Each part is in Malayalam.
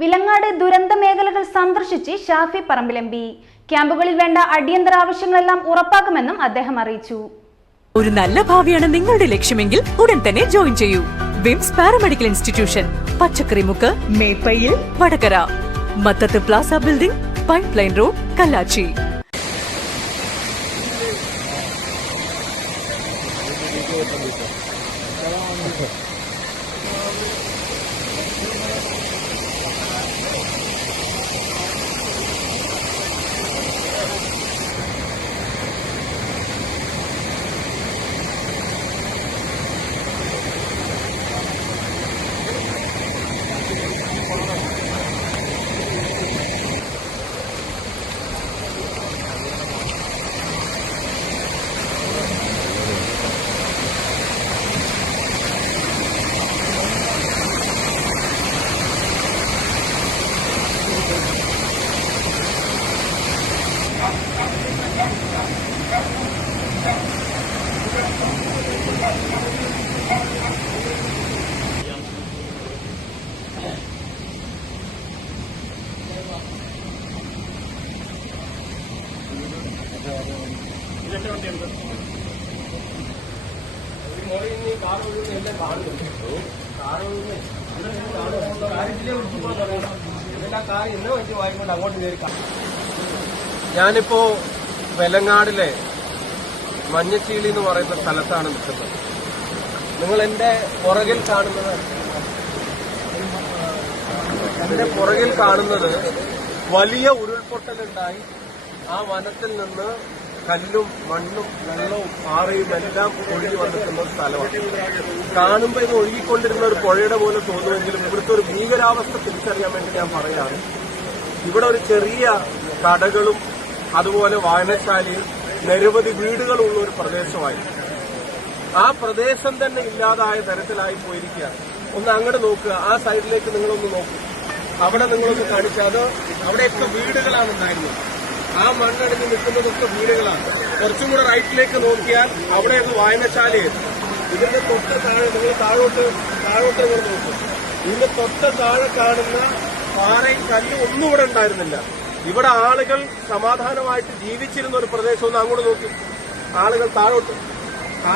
വിലങ്ങാട് ദുരന്ത മേഖലകൾ സന്ദർശിച്ച് ഷാഫി പറമ്പിലെമ്പി ക്യാമ്പുകളിൽ വേണ്ട അടിയന്തര ആവശ്യങ്ങളെല്ലാം ഉറപ്പാക്കുമെന്നും അദ്ദേഹം അറിയിച്ചു. ഒരു നല്ല ഭാവിയാണ് നിങ്ങളുടെ ലക്ഷ്യമെങ്കിൽ ഉടൻ തന്നെ ജോയിൻ ചെയ്യൂ. Wims paramedical institution Pachakkarimukku Meppayil Vadakara. Mathath plaza building pipe line road Kallachi. ഞാനിപ്പോ വെലങ്ങാടിലെ മഞ്ഞച്ചീളി എന്ന് പറയുന്ന സ്ഥലത്താണ് നിൽക്കുന്നത്. നിങ്ങൾ എന്റെ പുറകിൽ കാണുന്നത് എന്റെ പുറകിൽ കാണുന്നത് വലിയ ഉരുൾപൊട്ടലുണ്ടായി. ആ വനത്തിൽ നിന്ന് കല്ലും മണ്ണും വെള്ളവും പാറയും എല്ലാം ഒഴുകി വന്നിട്ടുള്ള ഒരു സ്ഥലമാണ്. കാണുമ്പോൾ ഇത് ഒഴുകിക്കൊണ്ടിരുന്ന ഒരു പുഴയുടെ പോലെ തോന്നുമെങ്കിലും ഇവിടുത്തെ ഒരു ഭീകരാവസ്ഥ തിരിച്ചറിയാൻ വേണ്ടി ഞാൻ പറയാണ് ഇവിടെ ഒരു ചെറിയ കടകളും അതുപോലെ വായനശാലയും നിരവധി വീടുകളുള്ള ഒരു പ്രദേശമായി. ആ പ്രദേശം തന്നെ ഇല്ലാതായ തരത്തിലായി പോയിരിക്കുകയാണ്. ഒന്ന് അങ്ങോട്ട് നോക്കുക. ആ സൈഡിലേക്ക് നിങ്ങളൊന്ന് നോക്കൂ. അവിടെ നിങ്ങളൊന്ന് കാണിച്ചാൽ അത് അവിടെയൊക്കെ വീടുകളാണ് ഉണ്ടായിരുന്നത്. ആ മണ്ണടിഞ്ഞ് നിൽക്കുന്നതൊക്കെ വീടുകളാണ്. കുറച്ചും കൂടെ റൈറ്റിലേക്ക് നോക്കിയാൽ അവിടെ ഒരു വായനശാലയാണ് ഇതിന്റെ തൊട്ട് താഴെ നിങ്ങൾ താഴോട്ട് താഴോട്ട് നിങ്ങൾ നോക്കും. ഇതിന്റെ തൊട്ട് താഴെ കാണുന്ന പാറയും കല്ലും ഒന്നും ഇവിടെ ഉണ്ടായിരുന്നില്ല. ഇവിടെ ആളുകൾ സമാധാനമായിട്ട് ജീവിച്ചിരുന്ന ഒരു പ്രദേശം ഒന്ന് അങ്ങോട്ട് നോക്കി. ആളുകൾ താഴോട്ട്.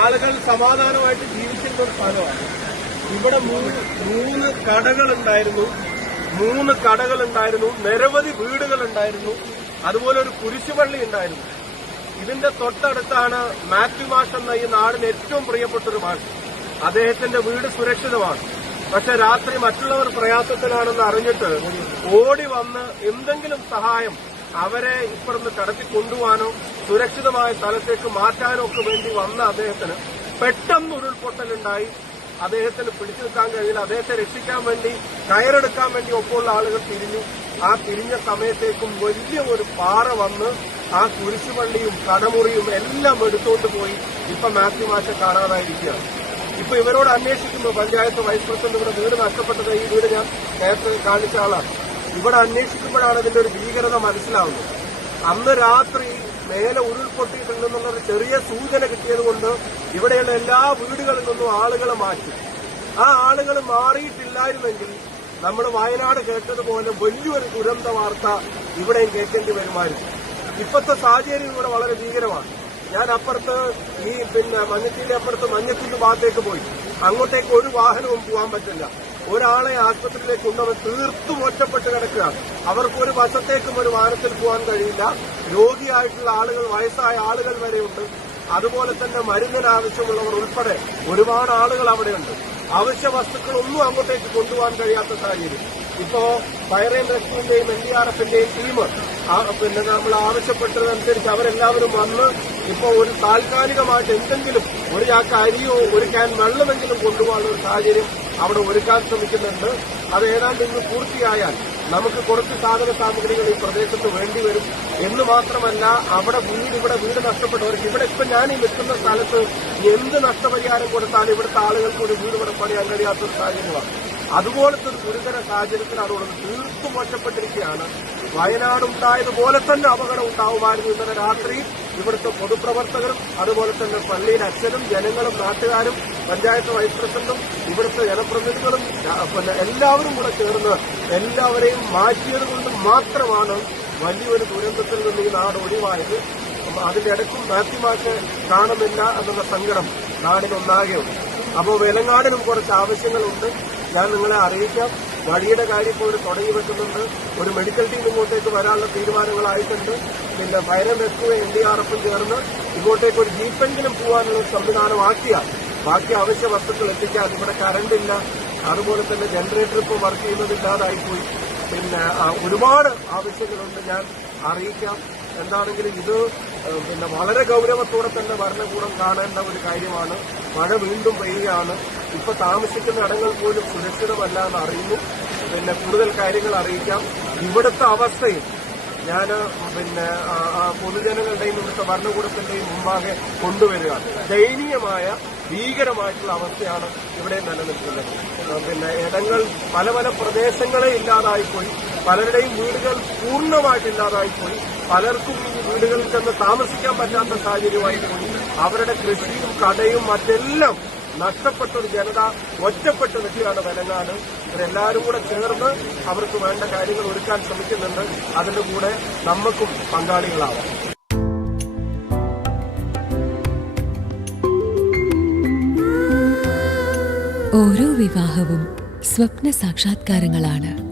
ആളുകൾ സമാധാനമായിട്ട് ജീവിച്ചിരുന്ന ഒരു സ്ഥലമാണ്. ഇവിടെ മൂന്ന് മൂന്ന് കടകൾ ഉണ്ടായിരുന്നു മൂന്ന് കടകൾ ഉണ്ടായിരുന്നു നിരവധി വീടുകൾ ഉണ്ടായിരുന്നു അതുപോലെ ഒരു കുരിശുപള്ളി ഉണ്ടായിരുന്നു. ഇതിന്റെ തൊട്ടടുത്താണ് മാത്യു മാഷ് എന്ന ഈ നാടിന് ഏറ്റവും പ്രിയപ്പെട്ട ഒരു മാഷ്. അദ്ദേഹത്തിന്റെ വീട് സുരക്ഷിതമാണ്. പക്ഷെ രാത്രി മറ്റുള്ളവർ പ്രയാസത്തിലാണെന്ന് അറിഞ്ഞിട്ട് ഓടി വന്ന് എന്തെങ്കിലും സഹായം അവരെ ഇപ്പുറന്ന് കടത്തി കൊണ്ടുപോകാനോ സുരക്ഷിതമായ സ്ഥലത്തേക്ക് മാറ്റാനോ ഒക്കെ വേണ്ടി വന്ന അദ്ദേഹത്തിന് പെട്ടെന്ന് ഉരുൾപൊട്ടലുണ്ടായി. അദ്ദേഹത്തിന് പിടിച്ചു നിൽക്കാൻ കഴിയില്ല. അദ്ദേഹത്തെ രക്ഷിക്കാൻ വേണ്ടി കയറെടുക്കാൻ വേണ്ടി ഒപ്പമുള്ള ആളുകൾ തിരിഞ്ഞു. ആ തിരിഞ്ഞ സമയത്തേക്കും വലിയ ഒരു പാറ വന്ന് ആ കുരിശുപള്ളിയും കടമുറിയും എല്ലാം എടുത്തുകൊണ്ട് പോയി ഇപ്പൊ മാത്യു മാഷ കാണാതായിരിക്കുകയാണ്. ഇപ്പൊ ഇവരോട് അന്വേഷിക്കുമ്പോൾ പഞ്ചായത്ത് വൈസ് പ്രസിഡന്റ് ഇവിടെ വീട് നഷ്ടപ്പെട്ടത് ഈ വീട് ഞാൻ നേരത്തെ കാണിച്ച ആളാണ്. ഇവിടെ അന്വേഷിക്കുമ്പോഴാണ് ഇതിന്റെ ഒരു ഭീകരത മനസ്സിലാവുന്നത്. അന്ന് രാത്രി മേലെ ഉരുൾപൊട്ടിയിട്ടുണ്ടെന്നുള്ള ഒരു ചെറിയ സൂചന കിട്ടിയത് കൊണ്ട് ഇവിടെയുള്ള എല്ലാ വീടുകളിൽ നിന്നും ആളുകളെ മാറ്റി. ആ ആളുകൾ മാറിയിട്ടില്ലായിരുന്നെങ്കിൽ നമ്മൾ വയനാട് കേട്ടതുപോലെ വലിയൊരു ദുരന്ത വാർത്ത ഇവിടെയും കേൾക്കേണ്ടി വരുമായിരുന്നു. ഇപ്പോഴത്തെ സാഹചര്യം ഇവിടെ വളരെ ഭീകരമാണ്. ഞാൻ അപ്പുറത്ത് ഈ പിന്നെ മഞ്ഞത്തിന്റെ അപ്പുറത്ത് മഞ്ഞത്തിന്റെ ഭാഗത്തേക്ക് പോയി. അങ്ങോട്ടേക്ക് ഒരു വാഹനവും പോകാൻ പറ്റില്ല. ഒരാളെ ആശുപത്രിയിലേക്ക് കൊണ്ടുവന്ന് തീർത്തും ഒറ്റപ്പെട്ട് കിടക്കുകയാണ്. അവർക്ക് ഒരു വശത്തേക്കും ഒരു വാഹനത്തിൽ പോകാൻ കഴിയില്ല. രോഗിയായിട്ടുള്ള ആളുകൾ വയസ്സായ ആളുകൾ വരെയുണ്ട്. അതുപോലെ തന്നെ മരുന്നിന് ആവശ്യമുള്ളവർ ഉൾപ്പെടെ ഒരുപാട് ആളുകൾ അവിടെയുണ്ട്. അവശ്യ വസ്തുക്കളൊന്നും അങ്ങോട്ടേക്ക് കൊണ്ടുപോകാൻ കഴിയാത്ത സാഹചര്യം. ഇപ്പോ ഫയർ ആൻഡ് റെസ്ക്യൂവിന്റെയും എൻ ഡി ആർ എഫിന്റെയും ടീം പിന്നെ നമ്മൾ ആവശ്യപ്പെട്ടതനുസരിച്ച് അവരെല്ലാവരും വന്ന് ഇപ്പോ ഒരു താൽക്കാലികമായിട്ട് എന്തെങ്കിലും ഒരു ചാക്ക് അരിയോ ഒരു ക്യാൻ വെള്ളമെങ്കിലും കൊണ്ടുപോകാനുള്ള ഒരു സാഹചര്യം അവിടെ ഒരുക്കാൻ ശ്രമിക്കുന്നുണ്ട്. അത് ഏതാണ്ട് ഇന്ന് പൂർത്തിയായാൽ നമുക്ക് കുറച്ച് സാധന സാമഗ്രികൾ ഈ പ്രദേശത്ത് വേണ്ടിവരും എന്ന് മാത്രമല്ല അവിടെ വീട് ഇവിടെ വീട് നഷ്ടപ്പെട്ടവർക്ക് ഇവിടെ ഇപ്പൊ ഞാൻ ഈ നിൽക്കുന്ന സ്ഥലത്ത് എന്ത് നഷ്ടപരിഹാരം കൊടുത്താലും ഇവിടുത്തെ ആളുകൾക്ക് ഒരു വീട് ഇവിടെ പണിയാൻ കഴിയാത്ത സാഹചര്യമാണ്. അതുപോലത്തെ ഒരു ഗുരുതര സാഹചര്യത്തിലാണ് ഉള്ളത് തീർത്തും മോശപ്പെട്ടിരിക്കുകയാണ്. വയനാടുണ്ടായതുപോലെ തന്നെ അപകടം ഉണ്ടാവുമായിരുന്നു. ഇന്നലെ രാത്രി ഇവിടുത്തെ പൊതുപ്രവർത്തകരും അതുപോലെ തന്നെ പള്ളിയിലെ അച്ഛനും ജനങ്ങളും നാട്ടുകാരും പഞ്ചായത്ത് വൈസ് പ്രസിഡന്റും ഇവിടുത്തെ ജനപ്രതിനിധികളും പിന്നെ എല്ലാവരും കൂടെ ചേർന്ന് എല്ലാവരെയും മാറ്റിയത് കൊണ്ട് മാത്രമാണ് വലിയൊരു ദുരന്തത്തിൽ നിന്ന് ഈ നാട് ഒഴിവായത്. അതിന്റെ ഇടയ്ക്കും മാറ്റിമാക്ക് കാണുന്നില്ല എന്നുള്ള സങ്കടം നാടിനൊന്നാകെയുണ്ട് അപ്പോൾ വെലങ്ങാടിനും കുറച്ച് ആവശ്യങ്ങളുണ്ട്. ഞാൻ നിങ്ങളെ അറിയിക്കാം. വഴിയുടെ കാര്യം ഇപ്പോൾ തുടങ്ങി വെക്കുന്നുണ്ട്. ഒരു മെഡിക്കൽ ടീം ഇങ്ങോട്ടേക്ക് വരാനുള്ള തീരുമാനങ്ങളായിട്ടുണ്ട്. പിന്നെ fire and N D R എഫും ചേർന്ന് ഇങ്ങോട്ടേക്ക് ഒരു ജീപ്പെങ്കിലും പോകാനുള്ള സംവിധാനമാക്കിയാൽ ബാക്കി അവശ്യ വസ്തുക്കൾ എത്തിക്കാൻ ഇവിടെ കറണ്ട് ഇല്ല. അതുപോലെ തന്നെ ജനറേറ്റർ ഇപ്പോൾ വർക്ക് ചെയ്യുന്നതില്ലാതായിപ്പോയി പിന്നെ ആ, ഒരുപാട് ആവശ്യങ്ങളുണ്ട്. ഞാൻ അറിയിക്കാം. എന്താണെങ്കിലും ഇത് പിന്നെ വളരെ ഗൗരവത്തോടെ തന്നെ ഭരണകൂടം കാണേണ്ട ഒരു കാര്യമാണ്. മഴ വീണ്ടും പെയ്യുകയാണ്. ഇപ്പൊ താമസിക്കുന്ന ഇടങ്ങൾ പോലും സുരക്ഷിതമല്ല എന്ന് അറിയുന്നു. പിന്നെ കൂടുതൽ കാര്യങ്ങൾ അറിയിക്കാം. ഇവിടുത്തെ അവസ്ഥയും ഞാൻ പിന്നെ പൊതുജനങ്ങളുടെയും ഇവിടുത്തെ ഭരണകൂടത്തിന്റെയും മുമ്പാകെ കൊണ്ടുവരികയാണ്. ദയനീയമായ ഭീകരമായിട്ടുള്ള അവസ്ഥയാണ് ഇവിടെ നിലനിൽക്കുന്നത്. പിന്നെ ഇടങ്ങൾ പല പല പ്രദേശങ്ങളെ ഇല്ലാതായിപ്പോയി. പലരുടെയും വീടുകൾ പൂർണമായിട്ട് ഇല്ലാതായിപ്പോയി പലർക്കും ഈ വീടുകളിൽ ചെന്ന് താമസിക്കാൻ പറ്റാത്ത സാഹചര്യമായി പോയി. അവരുടെ കൃഷിയും കടയും മറ്റെല്ലാം നഷ്ടപ്പെട്ട ഒരു ജനത ഒറ്റപ്പെട്ട് നിൽക്കുകയാണ് വെലങ്ങാട് ഇവരെല്ലാവരും കൂടെ ചേർന്ന് അവർക്ക് വേണ്ട കാര്യങ്ങൾ ഒരുക്കാൻ ശ്രമിക്കുന്നുണ്ട്. അതിന്റെ കൂടെ നമുക്കും പങ്കാളികളാവാം. ഓരോ വിവാഹവും സ്വപ്ന സാക്ഷാത്കാരങ്ങളാണ്.